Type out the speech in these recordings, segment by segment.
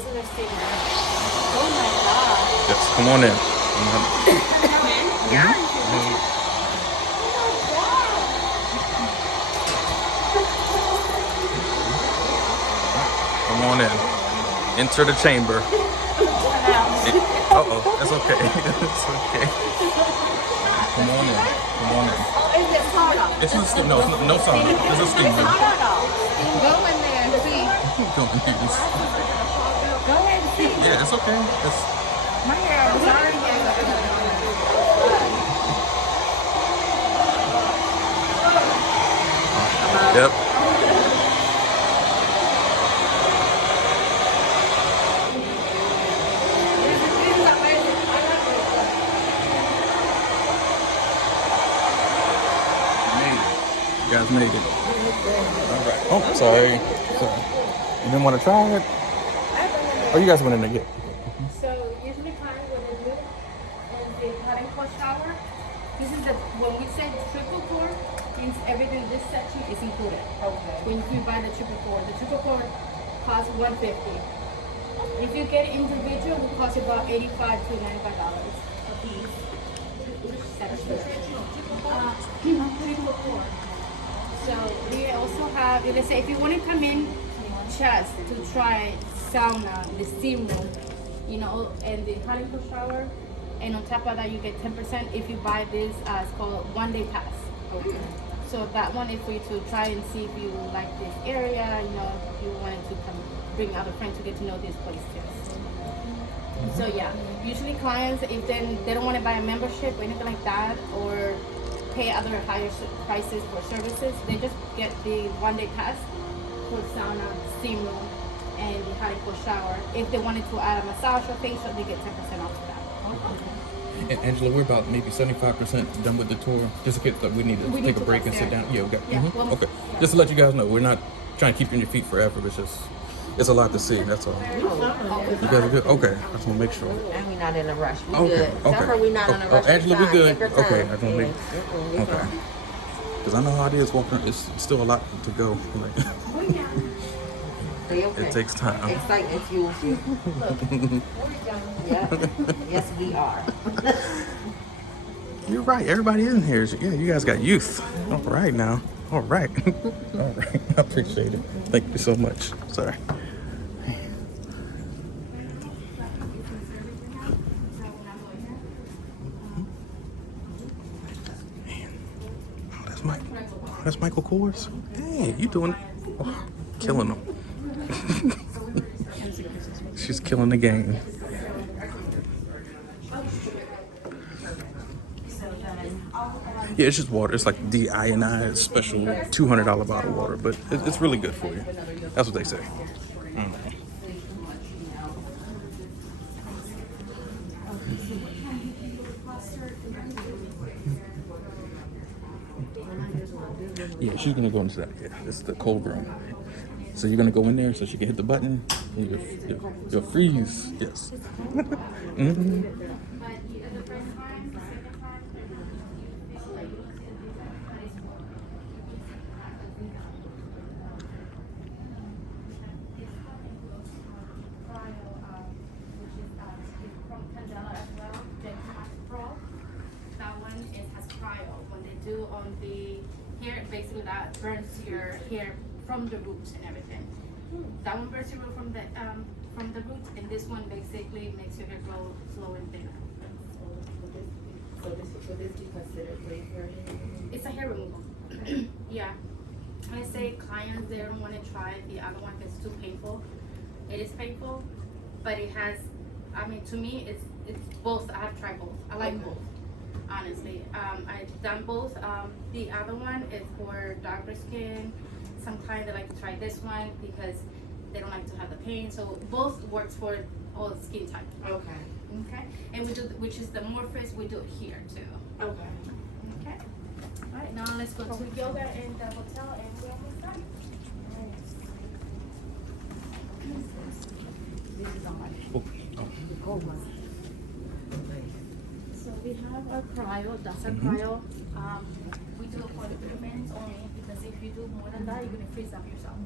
This is a steamer. Oh my god. Yes, come on in. Yeah. Come on in. Enter the chamber. Uh-oh, that's okay. It's okay. Come on in. Come on in. Oh, is it sauna? It's a steam. No, no sauna. It's a steamer. Go in there and see. Go in. Go ahead and see. Yeah, it's okay. It's, My hair is already getting yep. You guys made it. All right. Oh, sorry. You didn't want to try it? Oh, you guys went in there. Yeah. So usually clients when they do and they hadn't cold shower, this is the when we say triple core means everything this section is included. Okay. When you buy the triple core costs $150. If you get individual, it will cost about $85 to $95 a piece. Triple core. So we also have, let's say, if you want to come in just to try sauna, the steam room, you know, and the hot and cold shower, and on top of that you get 10% if you buy this. It's called one-day pass. Okay. So that one is for you to try and see if you like this area, you know, if you wanted to come bring other friends to get to know this place too. So yeah, usually clients, if then they don't want to buy a membership or anything like that, or pay other higher prices for services, they just get the one-day pass for sauna, steam room, and the hot and cold shower. If they wanted to add a massage or facial, they get 10% off of that. And Angela, we're about maybe 75% done with the tour. Just in case we need to take a break and sit down. Yeah, okay. Yeah, Mm-hmm. Okay. Just to let you guys know, we're not trying to keep you on your feet forever. It's a lot to see. That's all. You guys are good? Okay. I just want to make sure. And we're not in a rush. We Okay. good. Tell her we're not in a rush. Angela, we good. Take her Okay. time. I just want to make. Okay. Because I know how it is walking. It's still a lot to go. Like, Stay okay. it takes time. Excitement fuels you. Yeah. Yes, we are. You're right. Everybody in here is, yeah, you guys got youth. All right now. All right. All right. I appreciate it. Thank you so much. Sorry. Oh, that's Mike. Oh, that's Michael Kors. Hey, you doing it? Oh, killing them. She's killing the game. Yeah, it's just water. It's like deionized special $200 bottle of water, but it's really good for you. That's what they say. Yeah, she's gonna go into that. Yeah, it's the cold room. So you're gonna go in there so she can hit the button and you'll freeze. Yes. Mm-hmm. On the hair, basically that burns your hair from the roots and everything. That one burns your hair from the roots, and this one basically makes your hair grow slow and thinner. So this would this be considered great hair? It's a hair removal. Yeah. I say clients they don't want to try the other one because it's too painful. It is painful, but it has. I mean, to me, it's both. I have tried both. I like both. Honestly, I've done both. The other one is for darker skin. Sometimes they like to try this one because they don't like to have the pain. So both works for all skin types. Okay. Okay. And we do, which is the Morphous, we do it here too. Okay. Okay. All right. Now let's go to yoga in the hotel and we'll move on. This is on my the cold one. So we have our cryo, that's our cryo. We do it for the minutes only because if you do more than that, you're gonna freeze up yourself.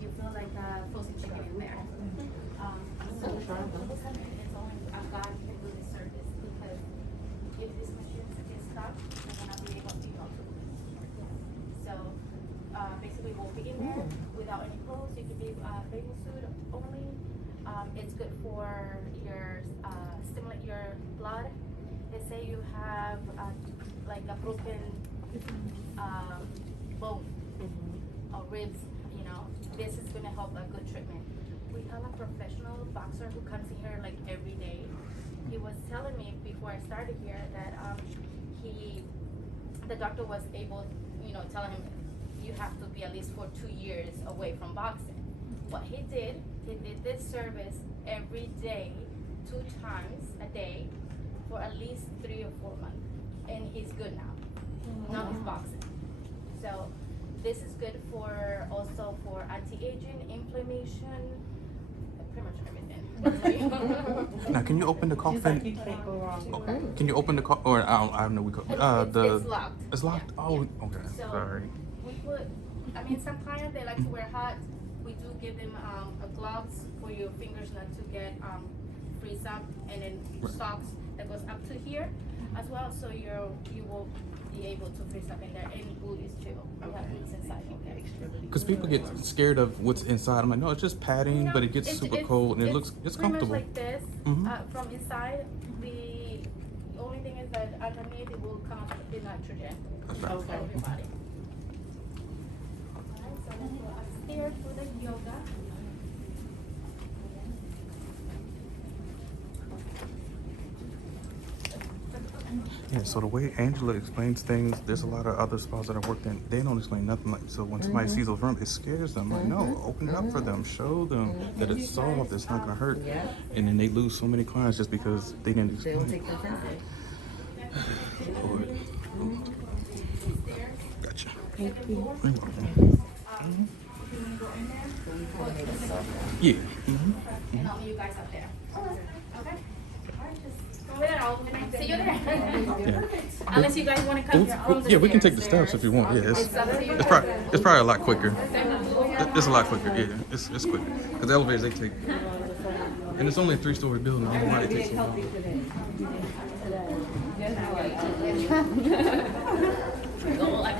You feel like a frozen chicken in there. it's only a God can do this service because if this machine is stuck, we're gonna be able to go. So basically we'll be in there without any clothes. You can be bathing suit only. It's good for your stimulate your blood. They say you have like a broken bone or ribs, you know, this is gonna help a good treatment. We have a professional boxer who comes in here like every day. He was telling me before I started here that the doctor was able, you know, telling him you have to be at least for 2 years away from boxing. What he did this service every day, 2 times a day for at least 3 or 4 months, and he's good now. Now he's boxing. So this is good for also for anti-aging, inflammation, pretty much everything. Now, can you open the coffin? Can you open the coffin? Or I don't know. We call It's locked. It's locked. Yeah. Oh, okay. So Sorry. we put. I mean, some clients they like to wear hot. We do give them gloves for your fingers not to get freeze up, and then socks that goes up to here as well, so you will be able to freeze up in there, and booties too. We have boots inside. Okay. Because people get scared of what's inside. I'm like, no, it's just padding, but it gets super cold and it's pretty comfortable. much like this from inside. The only thing is that underneath it will come up the nitrogen for everybody. Alright, so let's go upstairs for the yoga. Yeah, so the way Angela explains things, there's a lot of other spas that I worked in, they don't explain nothing like, so when somebody sees those rooms, it scares them. Like, no, open it up for them, show them that it's soft, it's not gonna hurt. And then they lose so many clients just because they didn't explain it. Gotcha. Thank you. Yeah. And I'll meet you guys up there. Okay? Alright, just go there. I'll see you there. Yeah. Unless you guys want to come your arms Yeah, we can in take the steps if you want. Yeah, It's up to you. it's probably a lot quicker. It's a lot quicker. Yeah, it's quicker. Because the elevators they take, and it's only a 3-story building. I don't know why they take so long. Go like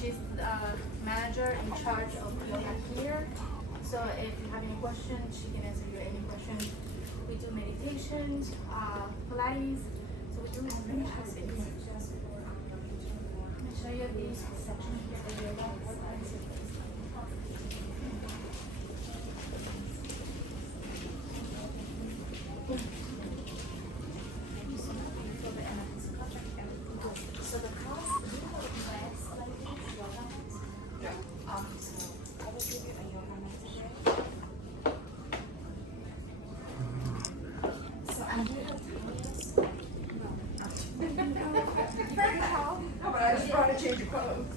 she's the manager in charge of yoga here. So if you have any questions, she can answer you any questions. We do meditation, Pilates. So we do many types of things. Let me show you these sections of the yoga. So the cost, I will give you a yoga mat today. So I do have But I just brought a change of clothes.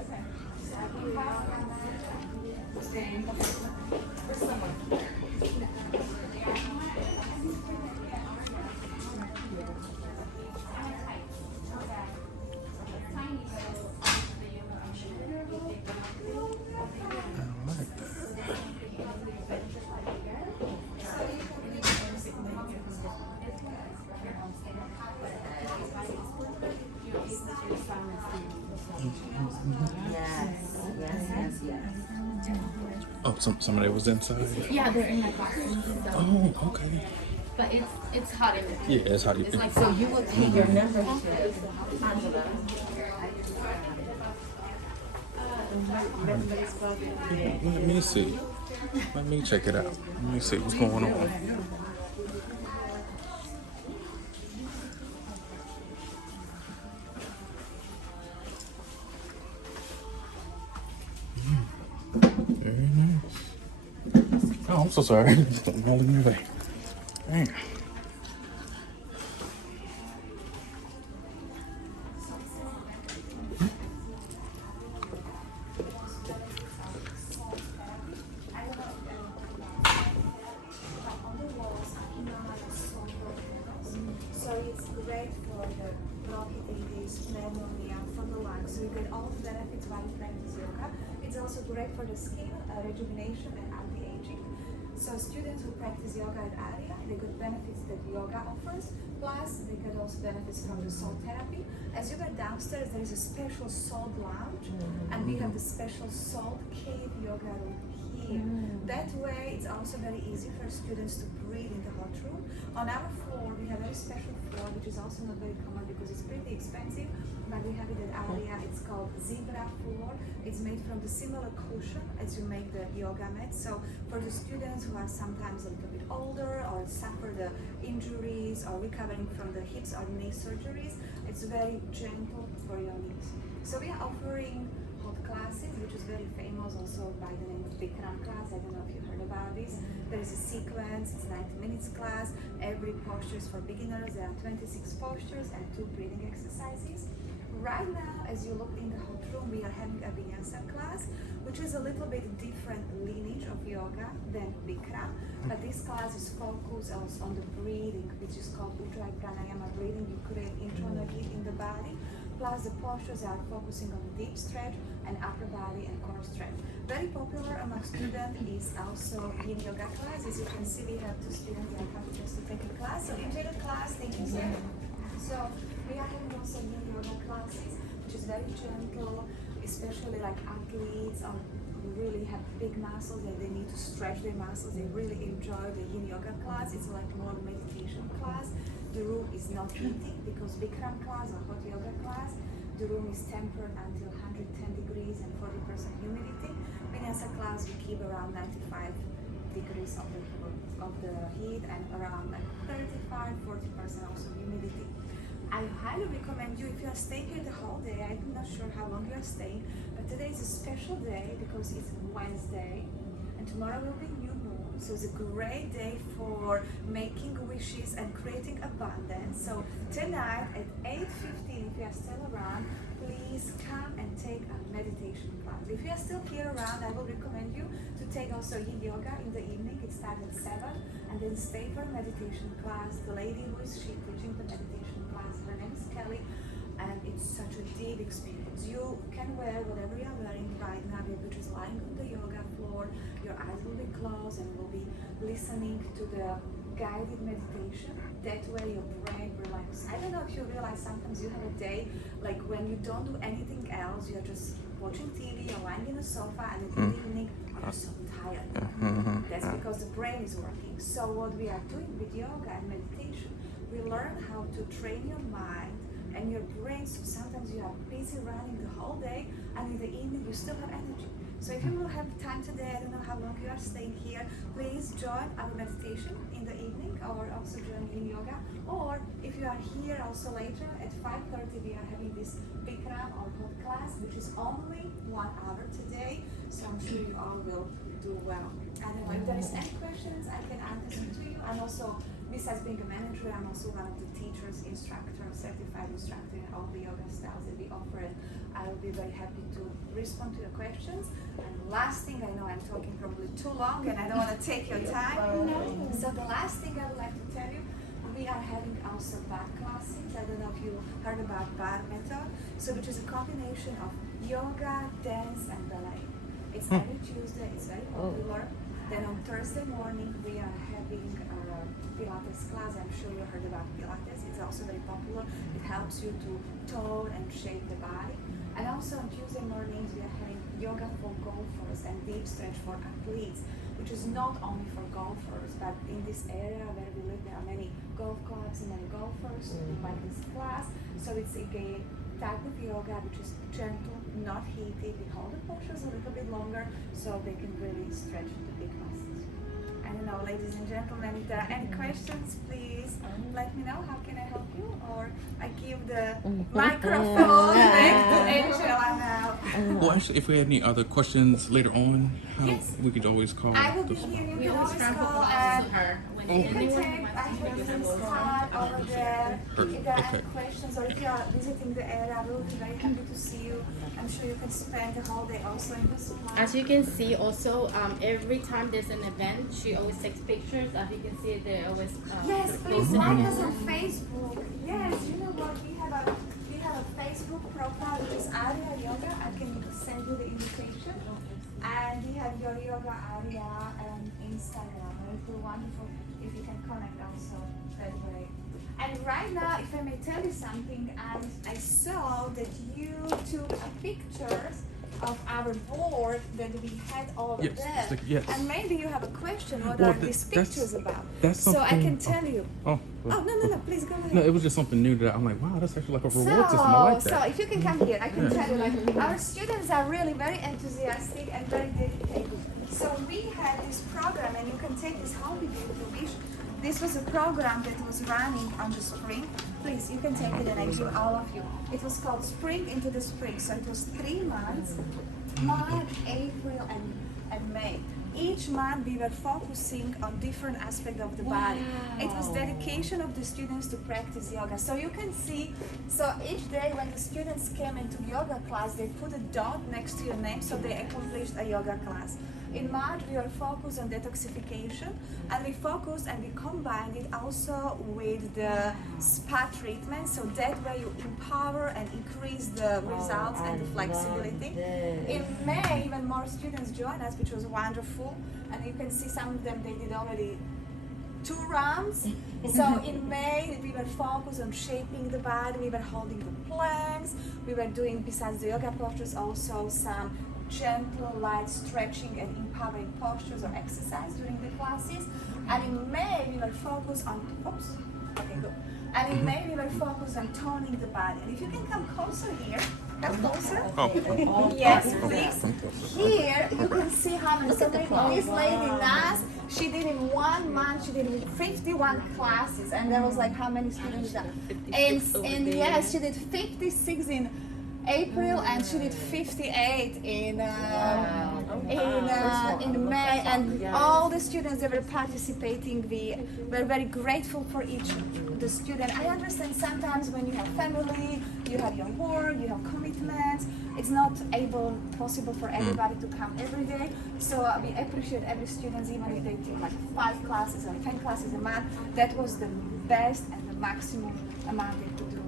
okay. So I do have a mat. Same. For someone. Oh, somebody was inside. Yeah, they're in my box. Oh, okay. But it's hot in there. Yeah, it's hot. It's like So you will take your membership, Angela. Let me see. Let me check it out. Let me see what's going on. Very nice. I'm so sorry. I'm all in your way. Dang. So it's great for the bronchitis, pneumonia from the lungs. So you get all the benefits while you practice yoga. It's also great for the skin, rejuvenation and anti-aging. So students who practice yoga at ARIA, they get benefits that yoga offers. Plus, they get also benefits from the salt therapy. As you go downstairs, there is a special salt lounge, and we have the special salt cave yoga room here. That way, it's also very easy for students to breathe in the hot room. On our floor, we have a very special floor, which is also not very common because it's pretty expensive, but we have it at ARIA. It's called zebra floor. It's made from the similar cushion as you make the yoga mat. So for the students who are sometimes a little bit older or suffer the injuries or recovering from the hips or knee surgeries, it's very gentle for your knees. So we are offering hot classes, which is very famous also by the name of Bikram class. I don't know if you heard about this. There is a sequence, it's 90 minutes class. Every posture is for beginners. There are 26 postures and 2 breathing exercises. Right now, as you look in the hot room, we are having a Vinyasa class, which is a little bit different lineage of yoga than Bikram. But this class is focused also on the breathing, which is called Ujjayi Pranayama breathing. You create internal heat in the body. Plus the postures are focusing on deep stretch and upper body and core stretch. Very popular among students is also Yin Yoga class. As you can see, we have 2 students that are coming just to take a class. So enjoy the class, thank you sir. So we are having also Yin Yoga classes, which is very gentle, especially like athletes or really have big muscles and they need to stretch their muscles. They really enjoy the Yin Yoga class. It's like more meditation class. The room is not heating because Bikram class or hot yoga class, the room is tempered until 110 degrees and 40% humidity. Vinyasa class we keep around 95 degrees of the heat and around like 35-40% also humidity. I highly recommend you, if you are staying here the whole day, I'm not sure how long you are staying, but today is a special day because it's Wednesday and tomorrow will be new moon. So it's a great day for making wishes and creating abundance. So tonight at 8:15, if you are still around, please come and take a meditation class. If you are still here around, I will recommend you to take also Yin Yoga in the evening. It starts at 7 and then stay for a meditation class. The lady who is teaching the meditation class, her name is Kelly, and it's such a deep experience. You can wear whatever you're wearing right now. You'll be just lying on the yoga floor. Your eyes will be closed and we'll be listening to the guided meditation. That way your brain relaxes. I don't know if you realize sometimes you have a day like when you don't do anything else, you're just watching TV or lying in a sofa and in the evening you're so tired. That's because the brain is working. So what we are doing with yoga and meditation, we learn how to train your mind and your brain, so sometimes you are busy running the whole day and in the evening you still have energy. So if you will have time today, I don't know how long you are staying here, please join our meditation in the evening or also join in yoga. Or if you are here also later at 5:30, we are having this Bikram or hot class, which is only 1 hour today. So I'm sure you all will do well. I don't know if there is any questions, I can answer to you. And also, besides being a manager, I'm also one of the teachers, instructor, certified instructor in all the yoga styles that we offer. And I will be very happy to respond to your questions. And last thing, I know I'm talking probably too long and I don't want to take your time. So the last thing I would like to tell you, we are having also bar classes. I don't know if you heard about bar method. So which is a combination of yoga, dance and ballet. It's every Tuesday, it's very popular. Then on Thursday morning, we are having a Pilates class. I'm sure you heard about Pilates. It's also very popular. It helps you to tone and shape the body. And also on Tuesday mornings, we are having yoga for golfers and deep stretch for athletes, which is not only for golfers, but in this area where we live, there are many golf clubs and many golfers who like this class. So it's again type of yoga which is gentle, not heated. We hold the postures a little bit longer so they can really stretch the big muscles. I don't know, ladies and gentlemen, if there are any questions, please let me know. How can I help you? Or I give the microphone back to Angela now. Well, actually, if we had any other questions later on, Yes. we could always call. I will be here. You can always call and you can take, I have a business card over there. If there are any questions or if you are visiting the area, we will be very happy to see you. I'm sure you can spend the whole day also in the supply. As you can see, also every time there's an event, she always takes pictures. As you can see, they always Yes, please posting like it. us on Facebook. Yes, you know what? We have a Facebook profile which is Arya Yoga. I can send you the invitation. And we have your yoga Arya and Instagram. It would be wonderful if you can connect also that way. And right now, if I may tell you something, I saw that you took a pictures of our board that we had over Yes, there. yes. And maybe you have a question, what Well, are these pictures about? That's So I something- can tell you. Oh, Oh, no, please go ahead. No, it was just something new that I'm like, wow, that's actually like a reward system. I like So that. if you can come here, I can tell you, like, our students are really very enthusiastic and very dedicated. So we had this program, and you can take this home with you if you wish. This was a program that was running on the spring. Please, you can take it and I give all of you. It was called Spring into the Spring. So it was 3 months, March, April, and May. Each month we were focusing on different aspects of the body. It was dedication of the students to practice yoga. So you can see, so each day when the students came into yoga class, they put a dot next to your name, so they accomplished a yoga class. In March, we were focused on detoxification, and we focused and we combined it also with the spa treatment, so that way you empower and increase the results and the flexibility. In May, even more students joined us, which was wonderful, and you can see some of them, they did already 2 rounds. So in May, we were focused on shaping the body, we were holding the planks, we were doing, besides the yoga postures, also some gentle, light stretching and empowering postures or exercise during the classes. And in May, we were focused on, okay, good. And in May, we were focused on toning the body. And if you can come closer here, come closer. Oh. Yes, please. Here, you can see how many, so this lady, Naz, she did in 1 month, she did 51 classes. And there was like, how many students done? And yes, she did 56 in April, and she did 58 in May, and all the students that were participating, we were very grateful for each the student. I understand sometimes when you have family, you have your work, you have commitments, it's not possible for everybody to come every day. So we appreciate every student, even if they take like 5 classes or 10 classes a month. That was the best and the maximum amount they could do.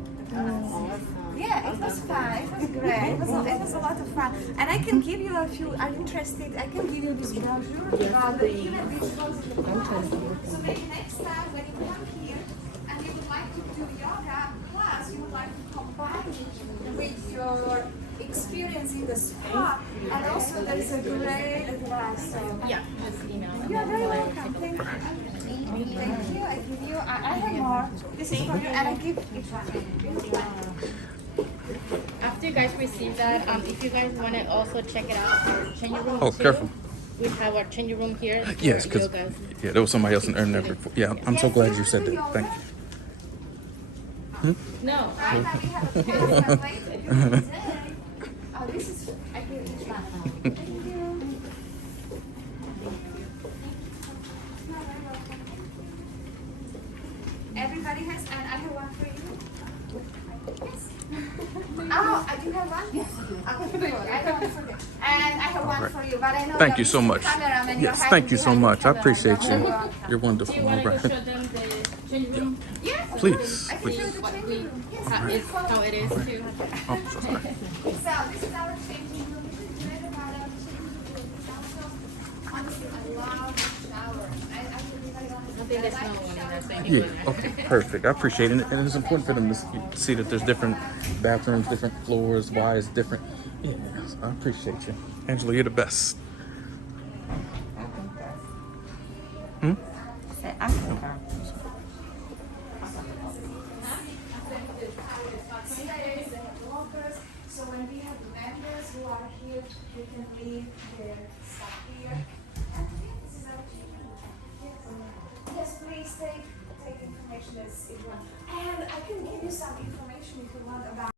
Yeah, it was fun. It was great. It was a lot of fun. And I can give you, if you are interested, I can give you this brochure about the event which was in the class. So maybe next time when you come here and you would like to do yoga class, you would like to combine it with your experience in the spa. And also there is a great advice. So Yeah, just email. you're very welcome. Thank you. Thank you. I give you. I have more. This is for you, and I give each one. After you guys receive that, if you guys want to also check it out, our changing room Oh, too. careful. We have our changing room here. for Yes, because yogas. there was somebody else in there before. Yeah, I'm so glad you said that. Thank you. No, Right now we have a class waiting today. Oh, this is. I give each one. Thank you. Everybody has, and I have one for you. Yes. Oh, I do have one? Yes. Okay, good. I don't forget. And I have one for you, but I know Thank that you so Mr. much. Cameraman, you're Yes, hiding thank you so behind the much. I camera. appreciate you. You're welcome. You're do wonderful. you want to go Right. show them the changing room? Yes, of Please, course. I can please. show you the What changing we, room. Yes, how, please it's, follow how me. it is too. Oh, so sorry. So this is our changing room. This is great about our changing room. It's also, honestly, I love the shower. I can be very honest. I think there's I no like the one shower. that's Yeah, okay, perfect. I appreciate it. And it's important for them to see that there's different bathrooms, different floors, why it's different. Yeah, I appreciate you. Angela, you're the best. So when we have members who are here, they can leave their stuff here. And this is our changing room. take information as if you want. And I can give you some information if you want about